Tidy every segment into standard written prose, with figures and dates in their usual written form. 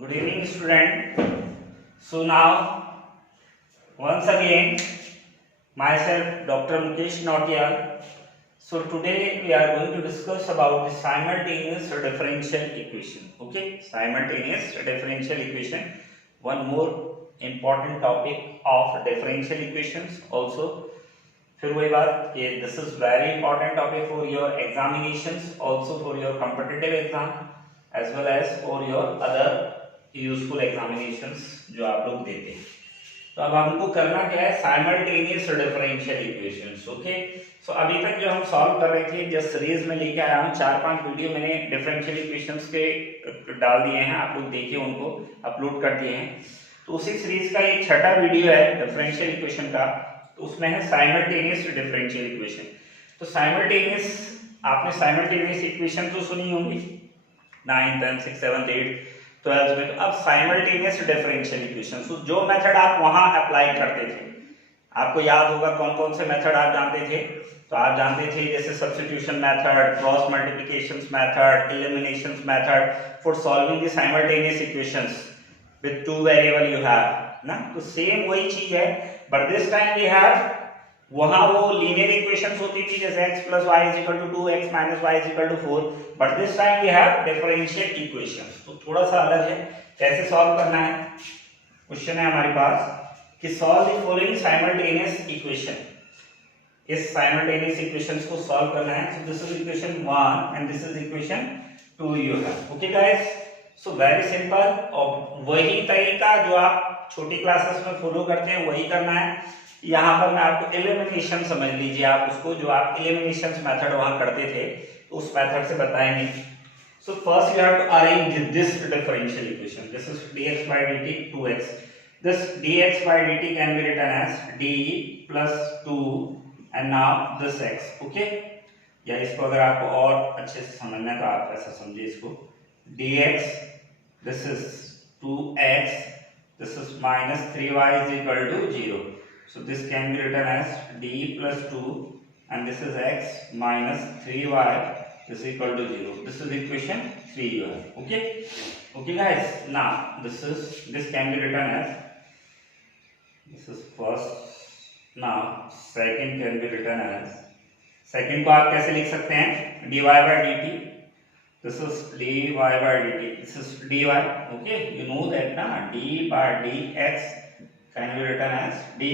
Good evening, student. So now, once again, myself, Dr. Mukesh Nautiyal. So today we are going to discuss about the simultaneous differential equation. Okay, simultaneous differential equation. One more important topic of differential equations. Also, फिर वही बात कि this is very important topic for your examinations, also for your competitive exam, as well as for your other useful examinations जो आप लोग देते हैं। तो अब हमको करना क्या है, साइमल्टेनियस डिफरेंशियल इक्वेशंस। ओके, सो अभी तक जो हम सॉल्व कर रहे थे, जिस सीरीज में लेके आया हूँ 4-5 वीडियो मैंने डिफरेंशियल इक्वेशंस के डाल दिए हैं, आप लोग देखिए, उनको अपलोड कर दिए हैं। तो उसी सीरीज का ये छठा वीडियो है डिफरेंशियल इक्वेशन का, तो उसमें है साइमल्टेनियस डिफरेंशियल इक्वेशन। तो साइमल्टेनियस, आपने साइमल्टेनियस इक्वेशन तो सुनी होंगी 9th, 10th, 6th, 7th, 8th, 12th में। तो अब साइमल्टेनियस डिफरेंशियल इक्वेशन, तो जो मेथड आप वहां अप्लाई करते थे, आपको याद होगा कौन कौन से मेथड आप जानते थे। तो आप जानते थे जैसे substitution method, cross multiplications method, eliminations method for solving the simultaneous equations with two variable you have ना। तो सेम वही चीज है, but this time we have, वहां वो लीनियर इक्वेशंस होती थी जैसे x + y = 2, x - y = 4, but this time we have differential equations. तो थोड़ा सा अलग है। कैसे सॉल्व करना है, क्वेश्चन है हमारे पास कि solve the following simultaneous equation. इस साइमल्टेनियस इक्वेशंस को सॉल्व करना है। सो this is equation 1 and this is equation 2 you have. Okay guys, so very simple, और वही तरीका जो आप छोटी क्लासेस में फॉलो करते हैं वही करना है। यहाँ पर मैं आपको एलिमिनेशन, समझ लीजिए आप उसको, जो आप एलिमिनेशन मेथड वहां करते थे तो उस मेथड से बताएंगे। So first you have to arrange this differential equation. This is dx by dt 2x. This dx by dt can be written as d plus 2 and now this x. Okay, या इसको अगर आपको और अच्छे से समझना है तो आप ऐसा समझिए इसको, dx, this is 2x, this is minus 3y is equal to 0. So this can be written as d plus 2 and this is x minus 3y is equal to 0. This is equation 3 you have. Okay, okay guys, now this can be written as, this is first, now second can be written as, second को आप कैसे लिख सकते हैं, dy by dt, this is dy by dt, this is dy. Okay, you know that na, d by dx can be written as d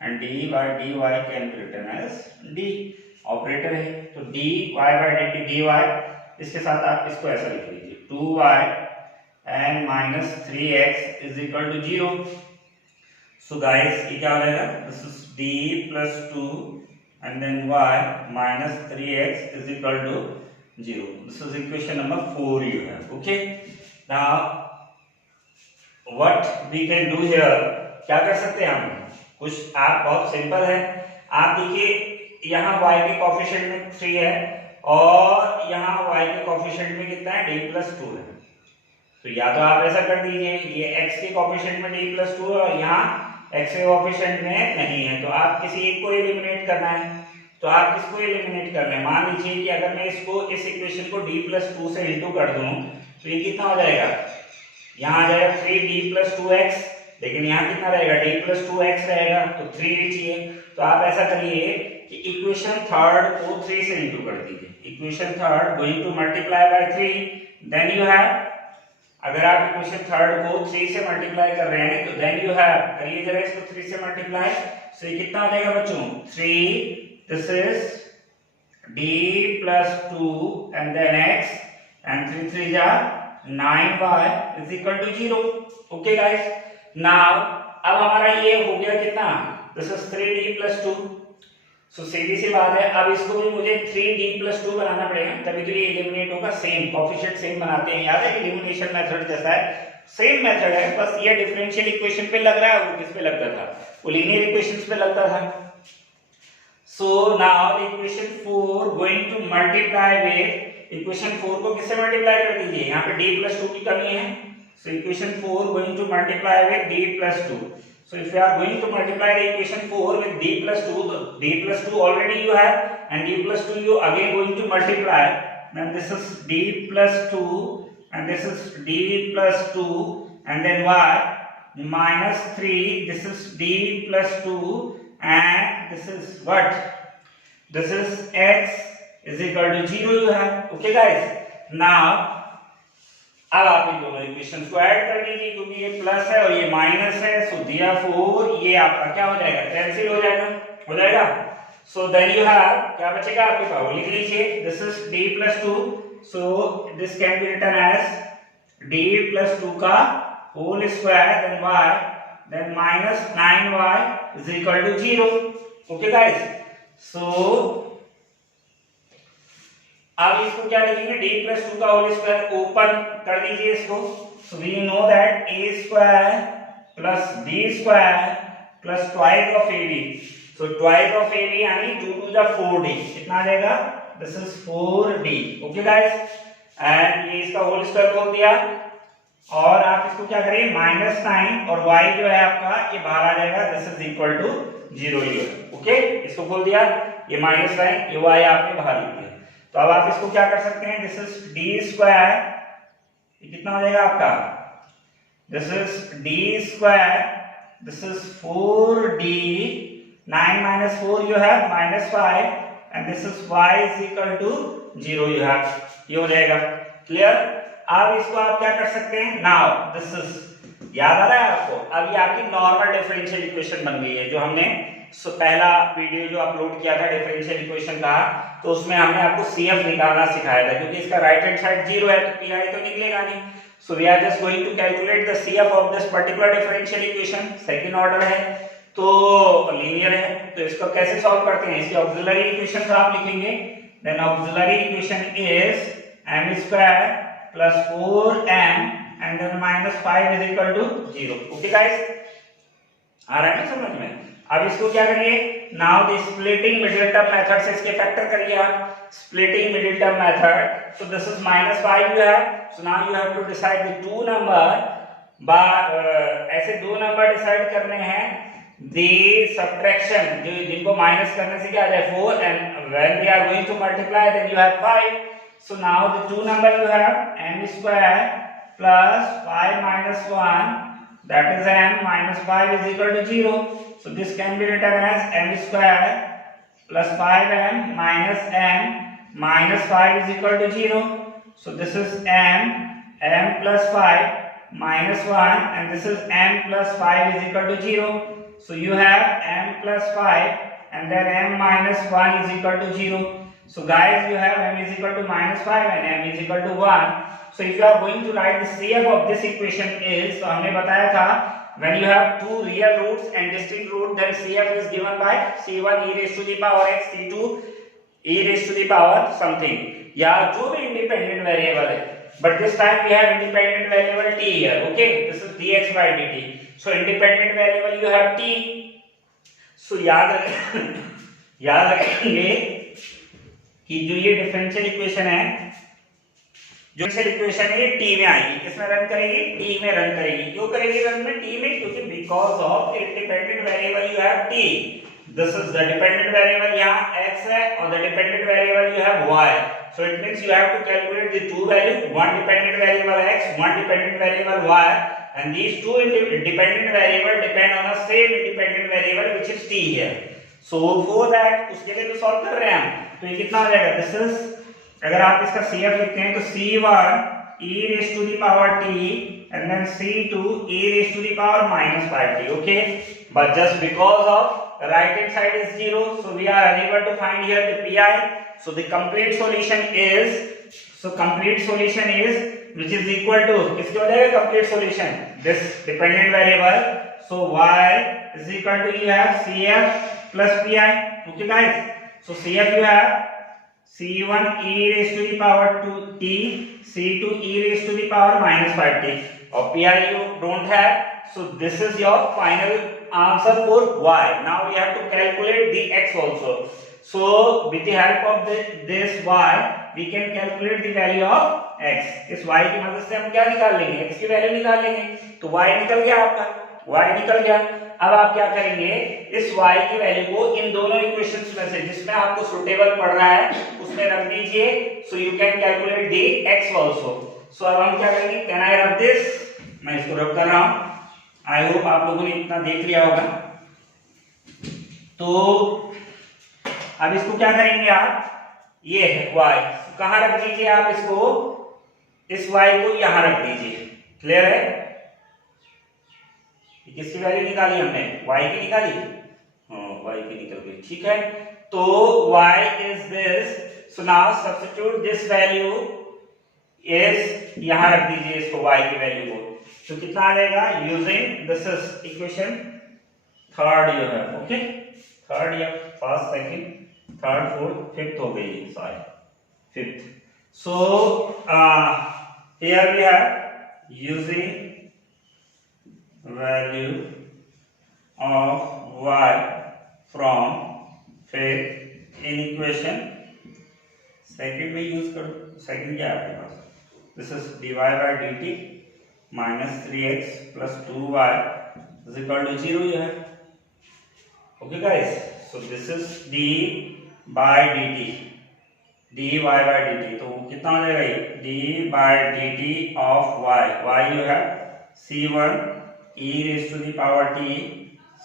and d by dy can be written as d. Operator है तो dy by dt dy, इसके साथ आप इसको ऐसा लिख लीजिए 2y and minus 3x is equal to 0. So guys, ये क्या हो जाएगा, this is d plus 2 and then y minus 3x is equal to 0. This is equation number 4 you have. Okay, now what we can do here, क्या कर सकते हैं हम, कुछ आप, बहुत सिंपल है। आप देखिए यहाँ y के कोफिशिएंट में 3 है और यहाँ y के कोफिशिएंट में कितना है, d plus 2 है। तो या तो आप ऐसा कर दीजिए, ये x के कोफिशिएंट में d plus 2 है और यहाँ x के कोफिशिएंट में नहीं है, तो आप किसी एक को एलिमिनेट करना है। तो आप किसको एलिमिनेट करना है, मान लीजिए कि अगर मैं इसको, इस इक्वेशन को d plus 2 से इंटू कर दूं तो ये कितना हो जाएगा, यहाँ आ जाएगा 3d plus 2x, लेकिन यहाँ कितना रहेगा, d plus 2x रहेगा, तो 3 चाहिए। तो आप ऐसा करिए कि इक्वेशन थर्ड को 3 से इंटू कर दीजिए, equation third going to multiply by 3, then you have, अगर आप इक्वेशन थर्ड को 3 से मल्टीप्लाई कर रहे हैं तो देन यू हैव, करिए जरा इसको 3 से मल्टीप्लाई, सो ये कितना आ जाएगा बच्चों, 3, this is d plus 2 and then x and 3 3 जा 9y is equal to 0. Okay guys, now अब हमारा ये हो गया कितना, दिस इज 3d plus 2. सो सीधी सी बात है, अब इसको भी मुझे 3d plus 2 बनाना पड़ेगा, तभी तो ये एलिमिनेट होगा। सेम कोफिशिएंट सेम बनाते हैं, याद है एलिमिनेशन मेथड जैसा है, सेम मेथड है, बस ये डिफरेंशियल इक्वेशन पे लग रहा है, वो किस पे लगता था, वो लीनियर इक्वेशंस पे लगता था। So now equation 4 going to multiply with, equation 4 को किससे मल्टीप्लाई कर दीजिए, यहाँ पे d plus 2 की कमी है, so equation 4 going to multiply with d plus 2. So if you are going to multiply the equation 4 with d plus 2, d plus 2 already you have and d plus 2 you again going to multiply, then this is d plus 2 and this is d plus 2, and then y minus 3, this is d plus 2, and this is what? This is x is equal to 0 you have. Okay guys, now अब आप इन दोनों equations को add कर लीजिए, क्योंकि ये plus है और ये माइनस है, सो देयरफॉर ये आपका क्या हो जाएगा? कैंसिल हो जाएगा। सो देन यू हैव, क्या बचेगा आपके पास? लिख लीजिए, this is d plus 2, so this can be written as d plus 2 का whole square, then y, then minus 9y is equal to 0। Okay guys, so अब इसको क्या लिखेंगे? d plus 2 का होल स्क्वायर, ओपन कर दीजिए इसको। So we know that a square plus b square plus twice of ab, so twice of ab यानी 2 to the 4d, कितना आ जाएगा? This is 4d। Okay guys, and ये इसका होल स्क्वायर बोल दिया, और आप इसको क्या करेंगे? माइनस 9 और y जो है आपका ये बाहर आ जाएगा, दिस इज इक्वल टू 0 ये। ओके, इसको बोल दिया, ये माइनस 9, ये y आपने बाहर लिख दिया। तो अब आप इसको क्या कर सकते हैं? दिस इज डी स्क्वायर, ये कितना हो जाएगा आपका? This is D square, this is 4d, 9 minus 4 you have minus 5, and this is y is equal to 0 you have, ये हो जाएगा। क्लियर? अब इसको आप क्या कर सकते हैं? नाउ दिस इज, याद आ रहा है आपको? अब ये आपकी नॉर्मल डिफरेंशियल इक्वेशन बन गई है, जो हमने पहला वीडियो जो अपलोड किया था डिफरेंशियल इक्वेशन का, तो उसमें हमने आपको CF निकालना सिखाया था, क्योंकि इसका राइट हैंड साइड 0 है तो PI तो निकलेगा नहीं। So we are just going to calculate the CF of this particular differential equation, second order है तो लीनियर है, तो इसको कैसे सॉल्व करते हैं? इसकी ऑक्सिलरी इक्वेशन आप लिखेंगे, then auxiliary equation is m square plus 4m and then minus 5 is equal to 0। Okay guys, आ रहा है ना समझ में? अब इसको क्या करिए? Now the splitting middle term method से इसके फैक्टर करिए आप, splitting middle term method. So this is minus 5 you have, so now you have to decide the two number ऐसे दो नंबर डिसाइड करने हैं, द सब्ट्रैक्शन जिनको माइनस करने से क्या आ जाए? 4, and when they are going to multiply then you have 5। So now the two number you have m square plus 5 minus 1, that is m minus 5 is equal to 0. So this can be written as m square plus 5m minus 5 is equal to 0. So this is m plus 5 minus 1, and this is m plus 5 is equal to 0. So you have m plus 5 and then m minus 1 is equal to 0. So guys, you have m is equal to minus 5 and m is equal to 1. So if you are going to write the CF of this equation is, so हमने बताया था when you have two real roots and distinct root, then CF is given by C1 e raised to the power x, C2 e raised to the power something, या जो भी independent variable है, but this time we have independent variable t here. Okay, this is dx by dt. So independent variable you have t. So याद रखेंगे कि जो ये differential equation है, जो डिफरेंशियल इक्वेशन है, ये टी में आएगी, किसमें रन करेगी? टी में रन करेगी। क्यों करेगी रन में? टी में, क्योंकि because of independent variable you have t, this is the dependent variable, यहाँ x है और the dependent variable you have y, so it means you have to calculate the two value, one dependent variable x, one dependent variable y, and these two independent variable depend on a same independent variable which is t here. So for that उसके लिए तो solve कर रहे हैं हम, तो ये कितना हो जाएगा? दिस इज, अगर आप इसका CF लिखते हैं तो C1 e raised to the power t and then C2 e raised to the power minus 5t. Okay, but just because of the right hand side is 0, so we are unable to find here the pi. So the complete solution is which is equal to, किसके हो जाएगा complete solution? This dependent variable. So y is equal to, you have CF plus pi. Okay guys, so CF you have C1 e raised to the power 2t, C2 e raised to the power minus 5t, or pi you don't have. So this is your final answer for y. Now we have to calculate the x also. So with the help of this y, we can calculate the value of x. इस y की मदद से हम क्या निकाल लेंगे? x की value निकाल लेंगे। तो y निकल गया आपका, y निकल गया। अब आप क्या करेंगे? इस y की वैल्यू को इन दोनों इक्वेशंस में से जिसमें आपको सुटेबल पड़ रहा है उसमें रख दीजिए। So you can calculate the x also. So अब हम क्या करेंगे, कैन आई रब दिस, मैं इसको रब कर रहा हूं। आई होप आप लोगों ने इतना देख लिया होगा। तो अब इसको क्या करेंगे आप, ये है y, कहां रख दीजिए आप इसको, इस y को यहां रख दीजिए। क्लियर है, किसकी वैल्यू निकाली हमने, y की निकाली, y की निकल गई, ठीक है। तो y is this, so now substitute this value is, यहां रख दीजिए इसको y की वैल्यू को, तो कितना आ जाएगा, using this is equation third you है, ओके, थर्ड या first, second, third, fourth, fifth हो गई, sorry fifth. So here we have using value of y from fifth in equation second में यूज करो, सेकंड क्या है आपके पास, this is dy by dt minus 3x plus 2y is equal to 0 ये है, okay guys, so this is d by dt, dy by dt, तो कितना हो जाएगा ये, d by dt of y, y you have c1 e raised to the power t,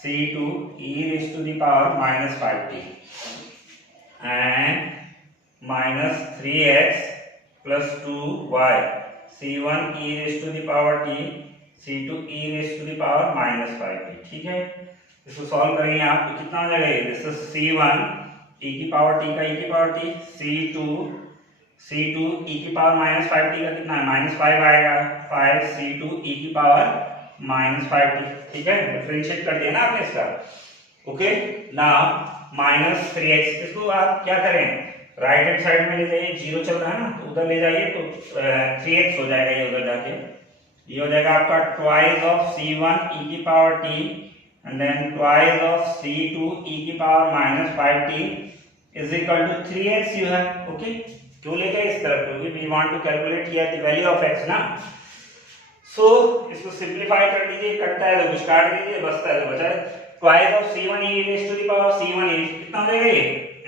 c2 e raised to the power minus 5t and minus 3x plus 2y, c1 e raised to the power t, c2 e raised to the power minus 5t, ठीक है। इसको solve करेंगे आप तो कितना हो जाएगा, this is c1 e की पावर t का e की पावर t, c2 e की पावर minus 5t का कितना है, minus 5 आएगा, 5 c2 e की पावर minus 5t, ठीक है, डिफरेंशिएट कर दिया ना आपने इसका, ओके। नाउ माइनस 3x, इसको आप क्या करें, राइट हैंड साइड में ले जाइए, जीरो चल रहा है ना, तो उधर ले जाइए, तो 3x हो जाएगा ये उधर जाके, ये हो जाएगा आपका ट्वाइस ऑफ c1 e की power t and then twice of c2 e की power minus 5t is equal to 3x you है, ओके। क्यों लेके इस तरफ, क्योंकि we want to calculate here the value of x ना। सो इसको सिंपलीफाई कर दीजिए, कटता है तो कुछ काट दीजिए, बचता है तो बचा है, twice of c1 e raise to the power c1 e, कितना हो जाएगा ये,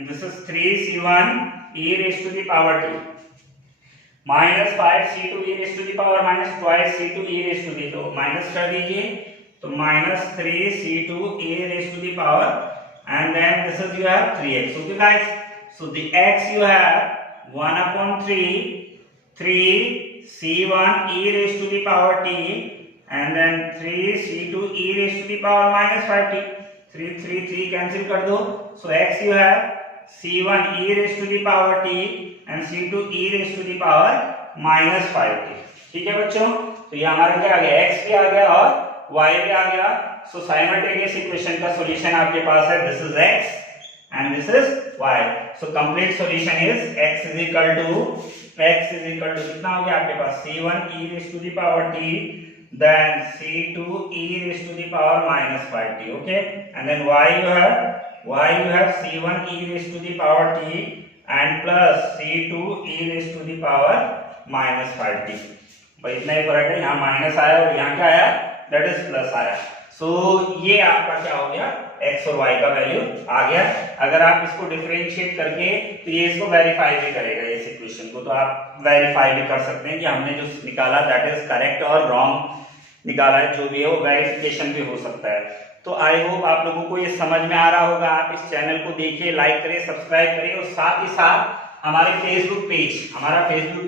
this is 3c1 e raise to the power t minus 5c2 e raise to the power minus twice c2 e raise to the, तो minus कर दीजिए, तो minus 3c2 e raise to the power and then this is you have 3x, okay guys. So the x you have 1/3 c1 e raised to the power t and then 3 c2 e raised to the power minus 5t, 3 cancel कर दो, so x you have c1 e raised to the power t and c2 e raised to the power minus 5t, ठीक है बच्चों। तो ये हमारा क्या आ गया, x भी आ गया और y भी आ गया। सो साइमल्टेनियस इक्वेशन का सॉल्यूशन आपके पास है, this is x and this is y, so complete solution is x is equal to कितना हो गया आपके पास, c1 e raised to the power t then c2 e raised to the power minus 5t, okay, and then y you have c1 e raised to the power t and plus c2 e raised to the power minus 5t, भाई इतना ही फर्क है, यहाँ minus आया और यहाँ क्या आया, दैट इज प्लस आया। सो ये आपका क्या हो गया, x और y का वैल्यू आ गया। अगर आप इसको डिफरेंशिएट करके, तो ये इसको वेरीफाई भी करेगा, इस इक्वेशन को, तो आप वेरीफाई भी कर सकते हैं कि हमने जो निकाला दैट इज करेक्ट और रॉन्ग निकाला है, जो भी है वो वेरिफिकेशन भी हो सकता है। तो आई होप आप लोगों को ये समझ में आ रहा होगा। आप इस चैनल को देखिए, लाइक करें, सब्सक्राइब करें और साथ ही साथ हमारा फेसबुक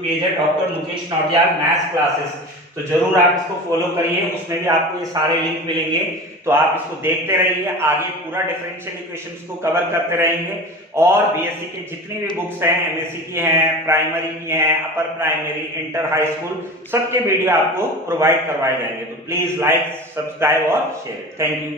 पेज है doctor Mukesh Nautiyal maths classes, तो जरूर आप इसको फॉलो करिए, उसमें भी आपको ये सारे लिंक मिलेंगे, तो आप इसको देखते रहिए। आगे पूरा डिफरेंशियल इक्वेशंस को कवर करते रहेंगे और बीएससी के जितनी भी बुक्स हैं, एमएससी की हैं, प्राइमरी की हैं, upper primary, inter, high school, सबके वीडियो आपको प्रोवाइड करवाए जाएंगे। तो प्लीज लाइक, सब्सक्राइब और शेयर। Thank you.